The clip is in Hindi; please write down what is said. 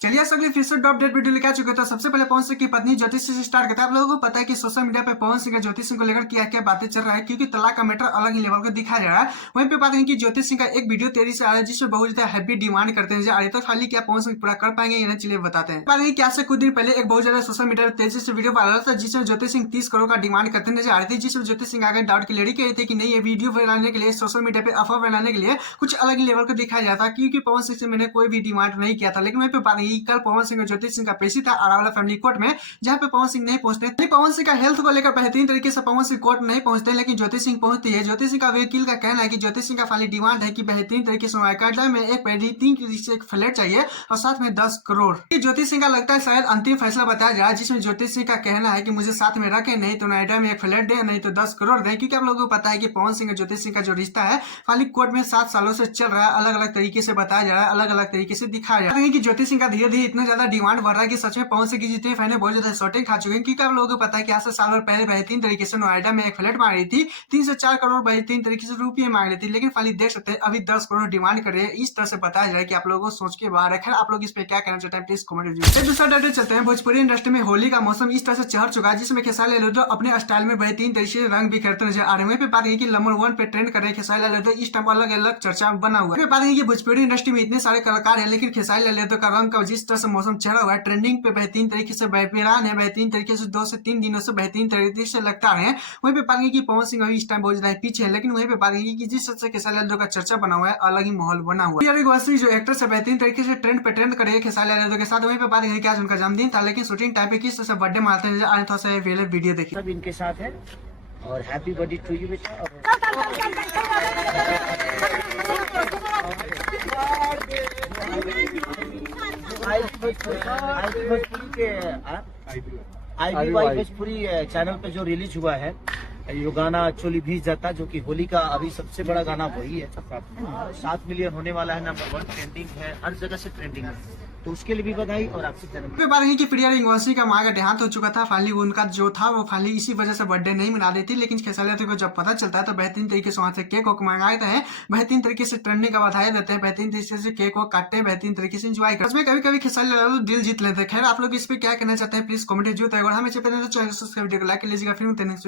चलिए अगली फिर से अपडेट वीडियो लेकर आ चुके। तो सबसे पहले पवन सिंह की पत्नी ज्योति सिंह से स्टार्ट करते हैं। आप लोगों को पता है कि सोशल मीडिया पे पवन सिंह का ज्योति सिंह को लेकर क्या क्या बातें चल रहा है, क्योंकि तलाक का मैटर अलग ही लेवल का दिखाया जा रहा है। वहीं पे बात है कि ज्योति सिंह का एक वीडियो तेजी से आ रहा है जिसमें बहुत ज्यादा हैप्पी डिमांड करते हैं। आगे तक खाली क्या पवन सिंह पूरा कर पाएंगे या नहीं, चलिए बताते हैं। बात है क्या से कुछ दिन पहले एक बहुत ज्यादा सोशल मीडिया पर तेजी से वीडियो वायरल था जिसमें ज्योति सिंह 30 करोड़ का डिमांड करते नजर आ रहे थे, जिसमें ज्योति सिंह आगे डाउट की लेडी कह रही थी कि नहीं, ये वीडियो बनाने के लिए सोशल मीडिया पे अफवाह बनाने के लिए कुछ अलग ही लेवल का दिखाया जाता है, क्योंकि पवन सिंह से मैंने कोई भी डिमांड नहीं किया था। लेकिन वहीं पे बात है कल पवन सिंह और ज्योति सिंह का पेशी था अरावला फैमिली कोर्ट में, जहां पे पवन सिंह नहीं पहुंचते। पवन सिंह का हेल्थ को लेकर बेहतरीन तरीके से पवन सिंह कोर्ट नहीं पहुंचते, लेकिन ज्योति सिंह पहुंचती है। ज्योति सिंह का वकील का कहना है कि ज्योति सिंह का खाली डिमांड है कि बेहतरीन तरीके से सुनवाई में एक बेहतरीन तरीके से एक फ्लैट चाहिए और साथ में 10 करोड़। ज्योति सिंह का लगता है शायद अंतिम फैसला बताया जा रहा है, जिसमें ज्योति सिंह का कहना है कि मुझे साथ में रखें, नहीं तो नोएडा में एक फ्लैट दे, नहीं तो 10 करोड़ दे। क्योंकि आप लोगों को पता है कि पवन सिंह और ज्योति सिंह का जो रिश्ता है खाली कोर्ट में 7 सालों से चल रहा है। अलग अलग तरीके से बताया जा रहा है, अलग अलग तरीके से दिखाया जा रहा है कि ज्योति सिंह का धीरे धीरे इतना ज्यादा डिमांड बढ़ रहा है कि सच में पवन सिंह की जितने फैन है बहुत ज्यादा शॉर्टिंग खा चुके हैं। क्योंकि आप लोगों को पता है कि आज से साल भर पहले बेहतरीन तरीके से नोएडा में एक फ्लैट मांग रही थी, 3 से 4 करोड़ बेहतरीन तरीके से रुपये मांग रही थी, लेकिन खाली देख सकते हैं अभी 10 करोड़ डिमांड कर रहे हैं। इस तरह से बताया जा रहा है कि आप लोगों को सोच के बाहर है। खैर आप लोग इस पे क्या कहना चाहते हैं प्लीज कमेंट कीजिए। दूसरा डाटा चलते हैं, भोजपुरी इंडस्ट्री में होली का मौसम इस तरह से चढ़ चुका है जिसमें खेसारी लाल यादव अपने स्टाइल में बेहतरीन तरीके से रंग बिखरते नजर आ रहे हैं। पे बात है कि नंबर 1 पे ट्रेंड कर रहे हैं खेसारी लाल यादव, इस टाइम अलग अलग चर्चा बना हुआ है। बात है कि भोजपुरी इंडस्ट्री में इतने सारे कलाकार हैं, लेकिन खेसारी लाल यादव का रंग का जिस तरह से मौसम चढ़ा हुआ है ट्रेंडिंग पे बेहतरीन तरीके से बेहतरीन है, बेहतरीन तरीके से 2 से 3 दिनों से बेहतरीन तरीके से लगता है। वहीं पे बात है कि पवन सिंह अभी इस टाइम बहुत ज्यादा पीछे है, लेकिन वहीं पे बात है कि जिस तरह से खेसारी लाल यादव का चर्चा बना हुआ है अलग ही माहौल बना हुआ है। जो एक्टर से बेहतरीन तरीके से ट्रेंड पे ट्रेंड करे खेसारी लाल यादव के साथ। वहीं पे बात है कि आज उनका जन्मदिन था, लेकिन शूटिंग टाइम पे किस तरह से बर्थडे मारते हैं आए थोड़ा सा वीडियो देखिए। सब इनके साथ है और हैप्पी बर्थडे टू यू बेटा। IBY भोजपुरी चैनल पे जो रिलीज हुआ है ये गाना एक्चुअली भीज जाता, जो कि होली का अभी सबसे बड़ा गाना वही है। 7 मिलियन होने वाला है, नंबर 1 ट्रेंडिंग है, हर जगह से ट्रेंडिंग है, तो उसके लिए भी बधाई। और आपसे बात है कि प्रिया रिंगवंशी का मां का देहांत हो चुका था। फाइनली उनका जो था वो फाइनली इसी वजह से बर्थडे नहीं मना रही थी, लेकिन खेसारी यादव को जब पता चलता है तो बेहतरीन तरीके से वहां से केक को मंगाए हैं, बेहतरीन तरीके से ट्रेंडिंग का बधाई देते हैं, बेहतरीन तरीके से केक को काटते हैं, बेहतरीन तरीके से एंजॉय करते हैं। कभी कभी खेसारी यादव दिल जीत लेते हैं। खैर आप लोग इस पे क्या कहना चाहते हैं प्लीज कमेंट जरूर। अगर हमें चैनल को लाइक कीजिएगा, फिर